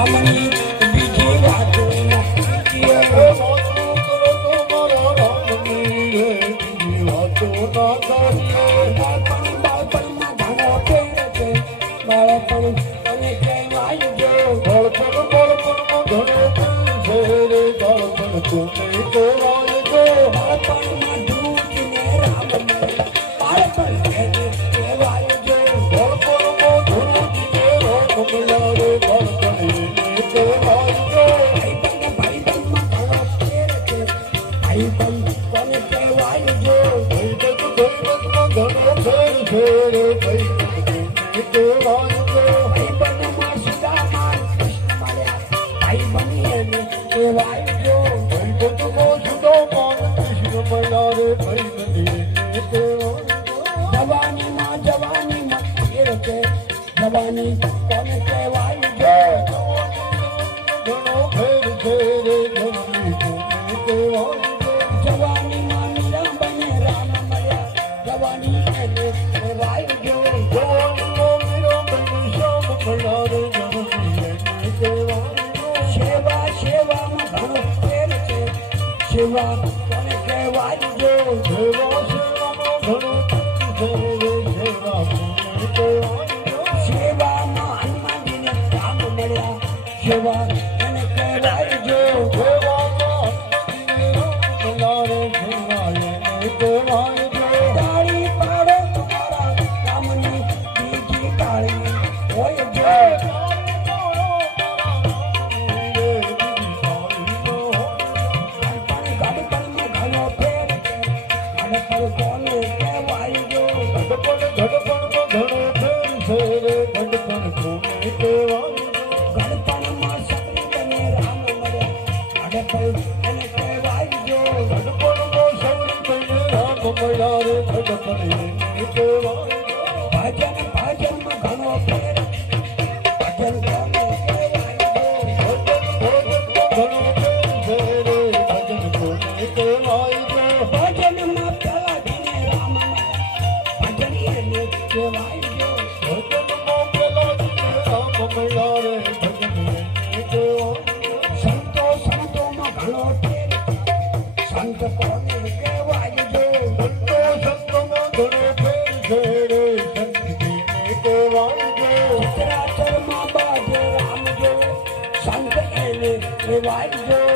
રામની બીજી વાતો બાળપણમાં ઘણો ફેર છે બાળપણ અને કહેવાય જો બાળપણમાં ધ્રુવ ને રામ બાળપણ એને કહેવાય જો જવાની કોને કહેવાય છે ઘણો ફેર છે રે જવાની માં મીરા બને રામ મળ્યા જવાની એને કહેવાય જો સેવા સેવામાં ઘણો ફેર છે સેવા કોને કહેવાય જો સેવા સેવામાં ઘણો સેવા એને કહેવાય જો તાળી પાડો તમારા કામની બીજી તાળી હોય જો ગડપણમાં ઘણો ફેર છે ગડપણ કોને કહેવાય જો ગડપણમાં ઘણો ફેર છે રે ગડપણ કોને કહેવાય ગડપણમાં સકરી બને રામ મળ્યા ગડપણ એને કહેવાય જો ગડપણમાં સકરી બને રામ મળ્યા રે ગડપણ એને કહેવાય ભજન ભજનમાં ઘણો ફેર ભજન કોને કહેવાય જો ભજનમાં ઘણો ફેર છે રે ભજન કોને કહેવાય જો ભજનમાં પેલા જીને રામ મળ્યા ભજન એને કહેવાય જો ભજનમાં પેલા જીને રામ મળ્યા રે સંતોમાં ઘણો ફેર સંત કોને કહેવાય જો સંતોમાં ઘણો ફેર છે રે સંત કહેવાય જો ચરાચરમાં બાજે રામ જો સંત એને કહેવાય જો